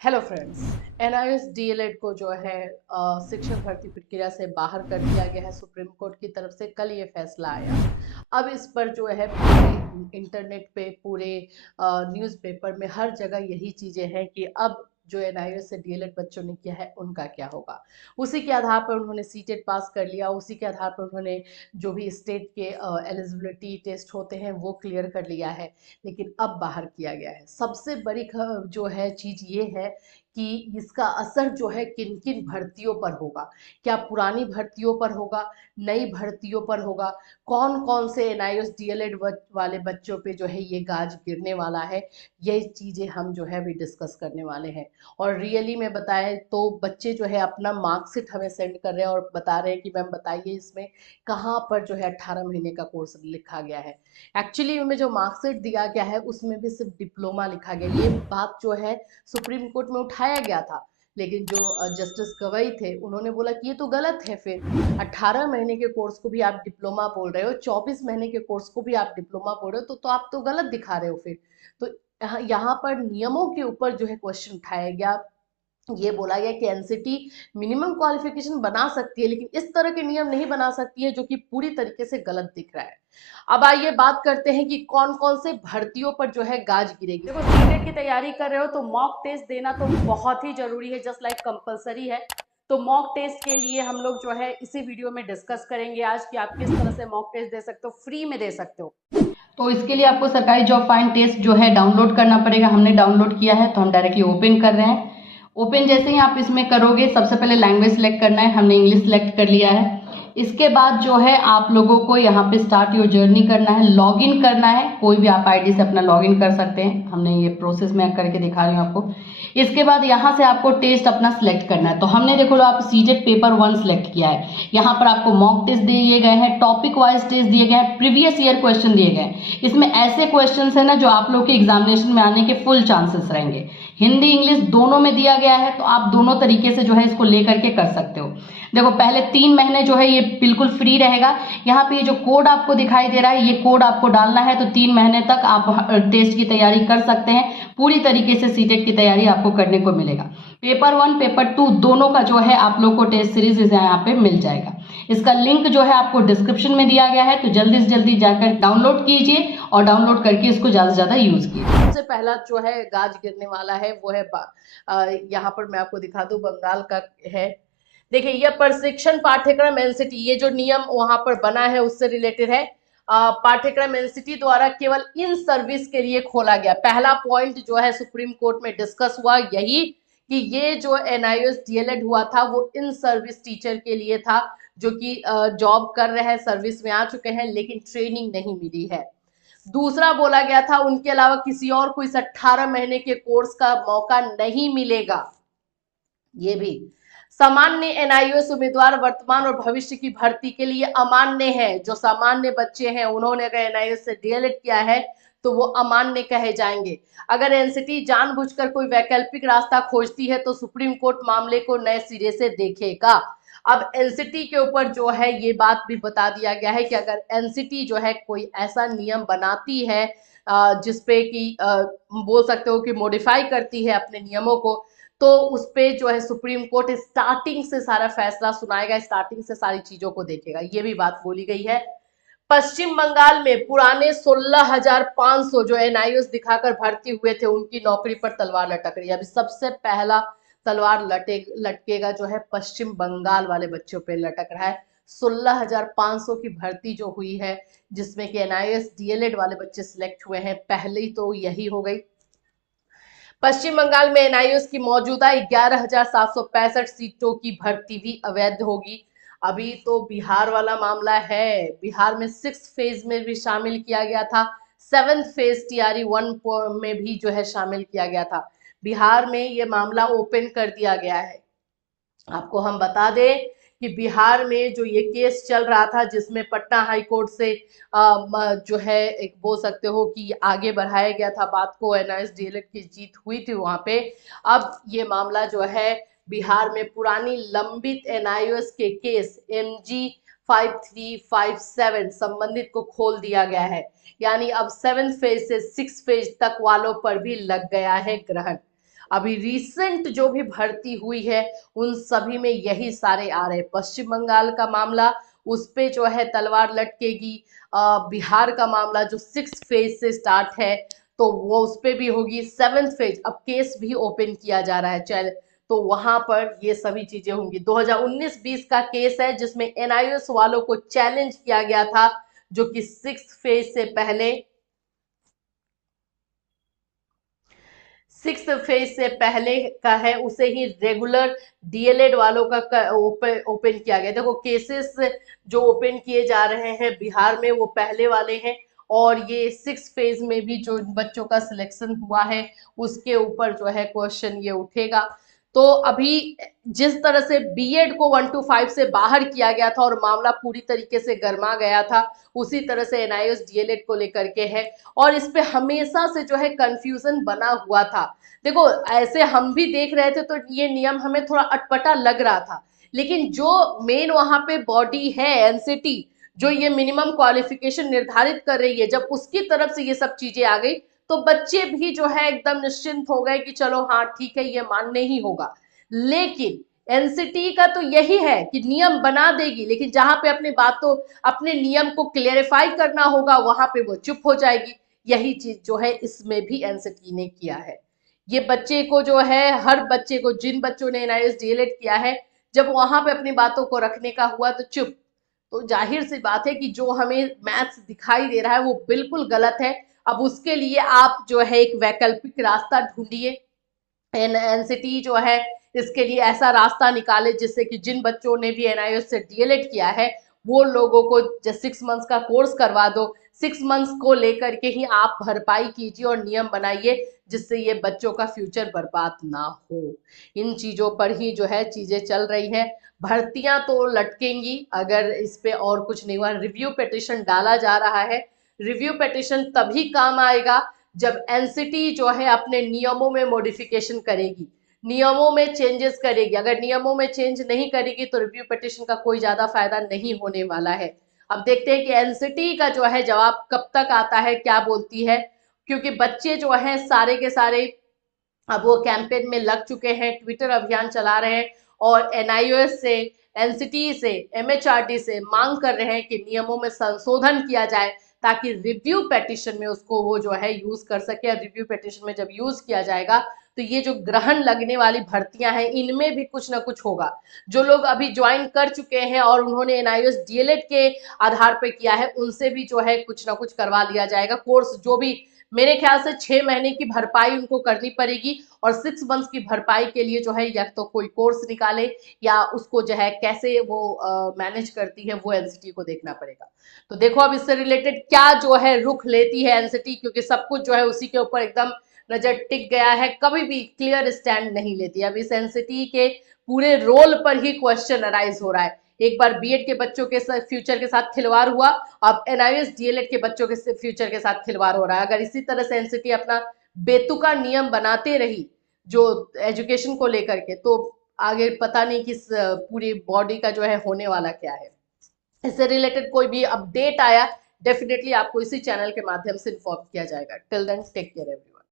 Hello friends. NIS DElEd को जो है शिक्षक भर्ती प्रक्रिया से बाहर कर दिया गया है। सुप्रीम कोर्ट की तरफ से कल ये फैसला आया। अब इस पर जो है पूरे इंटरनेट पे, पूरे न्यूज़पेपर में, हर जगह यही चीजें हैं कि अब जो एनआईएस से डीएलएड बच्चों ने किया है उनका क्या होगा। उसी के आधार पर उन्होंने सीटेट पास कर लिया, उसी के आधार पर उन्होंने जो भी स्टेट के एलिजिबिलिटी टेस्ट होते हैं वो क्लियर कर लिया है। लेकिन अब बाहर किया गया है। सबसे बड़ी जो है चीज ये है कि इसका असर जो है किन किन भर्तियों पर होगा। क्या पुरानी भर्तियों पर होगा, नई भर्तियों पर होगा, कौन कौन से एनआईएस डीएलएड वाले बच्चों पे जो है ये गाज गिरने वाला है। ये चीजें हम जो है अभी डिस्कस करने वाले हैं। और रियली में बताएं तो बच्चे जो है अपना मार्कशीट हमें सेंड कर रहे हैं और बता रहे हैं कि मैम बताइए इसमें कहाँ पर जो है 18 महीने का कोर्स लिखा गया है। एक्चुअली में जो मार्कशीट दिया गया है उसमें भी सिर्फ डिप्लोमा लिखा गया। ये बात जो है सुप्रीम कोर्ट में उठाया गया था, लेकिन जो जस्टिस गवई थे उन्होंने बोला कि ये तो गलत है। फिर 18 महीने के कोर्स को भी आप डिप्लोमा बोल रहे हो, 24 महीने के कोर्स को भी आप डिप्लोमा बोल रहे हो, तो आप तो गलत दिखा रहे हो। फिर तो यहाँ पर नियमों के ऊपर जो है क्वेश्चन उठाया गया। ये बोला गया कि एनसीटी मिनिमम क्वालिफिकेशन बना सकती है, लेकिन इस तरह के नियम नहीं बना सकती है जो कि पूरी तरीके से गलत दिख रहा है। अब आइए बात करते हैं कि कौन कौन से भर्तियों पर जो है गाज गिरेगी। देखो, सीटेट की तैयारी कर रहे हो तो मॉक टेस्ट देना तो बहुत ही जरूरी है, जस्ट लाइक कंपलसरी है। तो मॉक टेस्ट के लिए हम लोग जो है इसी वीडियो में डिस्कस करेंगे आज कि आप किस तरह से मॉक टेस्ट दे सकते हो, फ्री में दे सकते हो। तो इसके लिए आपको सरकारी जॉब फाइंड टेस्ट जो है डाउनलोड करना पड़ेगा। हमने डाउनलोड किया है तो हम डायरेक्टली ओपन कर रहे हैं। ओपन जैसे ही आप इसमें करोगे, सबसे पहले लैंग्वेज सेलेक्ट करना है। हमने इंग्लिश सेलेक्ट कर लिया है। इसके बाद जो है आप लोगों को यहाँ पे स्टार्ट योर जर्नी करना है, लॉगिन करना है। कोई भी आप आईडी से अपना लॉगिन कर सकते हैं। हमने ये प्रोसेस में करके दिखा रही हूँ आपको। इसके बाद यहाँ से आपको टेस्ट अपना सिलेक्ट करना है। तो हमने देखो लो आप सीटेट पेपर 1 सिलेक्ट किया है। यहाँ पर आपको मॉक टेस्ट दिए गए हैं, टॉपिक वाइज टेस्ट दिए गए हैं, प्रीवियस ईयर क्वेश्चन दिए गए हैं। इसमें ऐसे क्वेश्चंस है ना जो आप लोग के एग्जामिनेशन में आने के फुल चांसेस रहेंगे। हिंदी इंग्लिश दोनों में दिया गया है, तो आप दोनों तरीके से जो है इसको लेकर के कर सकते हो। देखो, पहले 3 महीने जो है ये बिल्कुल फ्री रहेगा। यहाँ पे ये जो कोड आपको दिखाई दे रहा है, ये कोड आपको डालना है, तो 3 महीने तक आप टेस्ट की तैयारी कर सकते हैं। पूरी तरीके से सीटेट की तैयारी आपको करने को मिलेगा। पेपर 1 पेपर 2 दोनों का जो है आप लोग को टेस्ट सीरीज यहाँ पे मिल जाएगा। इसका लिंक जो है आपको डिस्क्रिप्शन में दिया गया है, तो जल्दी से जल्दी जाकर डाउनलोड कीजिए और डाउनलोड करके इसको ज्यादा से ज्यादा यूज कीजिए। सबसे पहला जो है गाज गिरने वाला है वो है यहाँ पर मैं आपको दिखा दूं, बंगाल का है। देखिए, यह प्रशिक्षण पाठ्यक्रम एनसीटी, ये जो नियम वहां पर बना है उससे रिलेटेड है। पाठ्यक्रम एनसीटी द्वारा केवल इन सर्विस के लिए खोला गया। पहला पॉइंट जो है सुप्रीम कोर्ट में डिस्कस हुआ यही कि ये जो एनआईएस डीएलएड हुआ था वो इन सर्विस टीचर के लिए था, जो कि जॉब कर रहे हैं, सर्विस में आ चुके हैं, लेकिन ट्रेनिंग नहीं मिली है। दूसरा बोला गया था उनके अलावा किसी और को इस 18 महीने के कोर्स का मौका नहीं मिलेगा। ये भी सामान्य एनआईओएस उम्मीदवार वर्तमान और भविष्य की भर्ती के लिए अमान्य है। जो सामान्य बच्चे हैं उन्होंने अगर एनआईओएस से डीएलएड किया है तो वो अमान्य कहे जाएंगे। अगर एनसीटी जानबूझकर कोई वैकल्पिक रास्ता खोजती है तो सुप्रीम कोर्ट मामले को नए सिरे से देखेगा। अब एनसीटी के ऊपर जो है ये बात भी बता दिया गया है कि अगर एनसीटी जो है कोई ऐसा नियम बनाती है जिसपे कि बोल सकते हो कि मॉडिफाई करती है अपने नियमों को, तो उस पे जो है सुप्रीम कोर्ट स्टार्टिंग से सारा फैसला सुनाएगा, स्टार्टिंग से सारी चीजों को देखेगा। ये भी बात बोली गई है। पश्चिम बंगाल में पुराने 16,500 जो एनआईओएस दिखाकर भर्ती हुए थे उनकी नौकरी पर तलवार लटक रही है। अभी सबसे पहला तलवार लटकेगा जो है पश्चिम बंगाल वाले बच्चों पे लटक रहा है। 16,500 की भर्ती जो हुई है, जिसमें कि एनआईओएस डीएलएड वाले बच्चे सिलेक्ट हुए हैं, पहले ही तो यही हो गई। पश्चिम बंगाल में एनआईओएस की मौजूदा 11,765 सीटों की भर्ती भी अवैध होगी। अभी तो बिहार वाला मामला है। बिहार में 6 फेज में भी शामिल किया गया था, 7th फेज टीआरई 1 में भी जो है शामिल किया गया था। बिहार में ये मामला ओपन कर दिया गया है। आपको हम बता दें कि बिहार में जो ये केस चल रहा था जिसमें पटना हाई कोर्ट से जो है एक बोल सकते हो कि आगे बढ़ाया गया था बात को, एनआईएस डीएलएड की जीत हुई थी वहां पे। अब ये मामला जो है बिहार में पुरानी लंबित एनआईएस के केस MG 5357 संबंधित को खोल दिया गया है। यानी अब 7th फेज से 6th फेज तक वालों पर भी लग गया है ग्रहण। अभी रिसेंट जो भी भर्ती हुई है उन सभी में यही सारे आ रहे हैं। पश्चिम बंगाल का मामला, उस पे जो है तलवार लटकेगी। बिहार का मामला जो 6 फेज से स्टार्ट है तो वो उस पे भी होगी। 7th फेज, अब केस भी ओपन किया जा रहा है, चल तो वहां पर ये सभी चीजें होंगी। 2019-20 का केस है जिसमें एनआईएस वालों को चैलेंज किया गया था, जो कि 6 फेज से पहले का है, उसे ही रेगुलर डीएलएड वालों का ओपन किया गया। देखो केसेस जो ओपन किए जा रहे हैं बिहार में वो पहले वाले हैं, और ये 6 फेज में भी जो बच्चों का सिलेक्शन हुआ है उसके ऊपर जो है क्वेश्चन ये उठेगा। तो अभी जिस तरह से बीएड को 1 to 5 से बाहर किया गया था और मामला पूरी तरीके से गर्मा गया था, उसी तरह से एनआईएस डीएलएड को लेकर के है, और इस पे हमेशा से जो है कंफ्यूजन बना हुआ था। देखो ऐसे हम भी देख रहे थे तो ये नियम हमें थोड़ा अटपटा लग रहा था, लेकिन जो मेन वहां पे बॉडी है एनसीटी, जो ये मिनिमम क्वालिफिकेशन निर्धारित कर रही है, जब उसकी तरफ से ये सब चीजें आ गई तो बच्चे भी जो है एकदम निश्चिंत हो गए कि चलो हाँ ठीक है ये मानने ही होगा। लेकिन एनसीटी का तो यही है कि नियम बना देगी, लेकिन जहां पे अपनी बातों, अपने नियम को क्लेरिफाई करना होगा वहां पे वो चुप हो जाएगी। यही चीज जो है इसमें भी एनसीटी ने किया है। ये बच्चे को जो है, हर बच्चे को, जिन बच्चों ने एनआईएस डीएलएड किया है, जब वहां पे अपनी बातों को रखने का हुआ तो चुप। तो जाहिर सी बात है कि जो हमें मैथ्स दिखाई दे रहा है वो बिल्कुल गलत है। अब उसके लिए आप जो है एक वैकल्पिक रास्ता ढूंढिए। एनसीटी जो है इसके लिए ऐसा रास्ता निकाले जिससे कि जिन बच्चों ने भी एनआईएस से डीएलएड किया है वो लोगों को 6 मंथ्स का कोर्स करवा दो। 6 मंथ्स को लेकर के ही आप भरपाई कीजिए और नियम बनाइए जिससे ये बच्चों का फ्यूचर बर्बाद ना हो। इन चीजों पर ही जो है चीजें चल रही हैं। भर्तियां तो लटकेंगी अगर इस पे और कुछ नहीं हुआ। रिव्यू पिटिशन डाला जा रहा है। रिव्यू पिटिशन तभी काम आएगा जब एनसीटी जो है अपने नियमों में मॉडिफिकेशन करेगी, नियमों में चेंजेस करेगी। अगर नियमों में चेंज नहीं करेगी तो रिव्यू पिटिशन का कोई ज्यादा फायदा नहीं होने वाला है। अब देखते हैं कि एनसीटी का जो है जवाब कब तक आता है, क्या बोलती है, क्योंकि बच्चे जो हैं सारे के सारे अब वो कैंपेन में लग चुके हैं, ट्विटर अभियान चला रहे हैं और एनआईओएस से, एनसीटी से, एमएचआरडी से मांग कर रहे हैं कि नियमों में संशोधन किया जाए ताकि रिव्यू पेटिशन में उसको वो जो है यूज कर सके। और रिव्यू पेटिशन में जब यूज किया जाएगा तो ये जो ग्रहण लगने वाली भर्तियां हैं इनमें भी कुछ ना कुछ होगा। जो लोग अभी ज्वाइन कर चुके हैं और उन्होंने एनआईओएस डीएलएड के आधार पर किया है उनसे भी जो है कुछ ना कुछ करवा लिया जाएगा कोर्स। जो भी मेरे ख्याल से 6 महीने की भरपाई उनको करनी पड़ेगी, और 6 मंथ्स की भरपाई के लिए जो है या तो कोई कोर्स निकाले या उसको जो है कैसे वो मैनेज करती है वो एनसीटी को देखना पड़ेगा। तो देखो अब इससे रिलेटेड क्या जो है रुख लेती है एनसीटी, क्योंकि सब कुछ जो है उसी के ऊपर एकदम नजर टिक गया है, कभी भी क्लियर स्टैंड नहीं लेती। अब इस एनसीटी के पूरे रोल पर ही क्वेश्चन अराइज हो रहा है। एक बार बीएड के बच्चों के फ्यूचर के साथ खिलवाड़ हुआ, अब एनआईएस डीएलएड के बच्चों के फ्यूचर के साथ खिलवाड़ हो रहा है। अगर इसी तरह से एनसीटी अपना बेतुका नियम बनाते रही जो एजुकेशन को लेकर के, तो आगे पता नहीं किस पूरी बॉडी का जो है होने वाला क्या है। इससे रिलेटेड कोई भी अपडेट आया डेफिनेटली आपको इसी चैनल के माध्यम से इन्फॉर्म किया जाएगा। Till then take care everyone.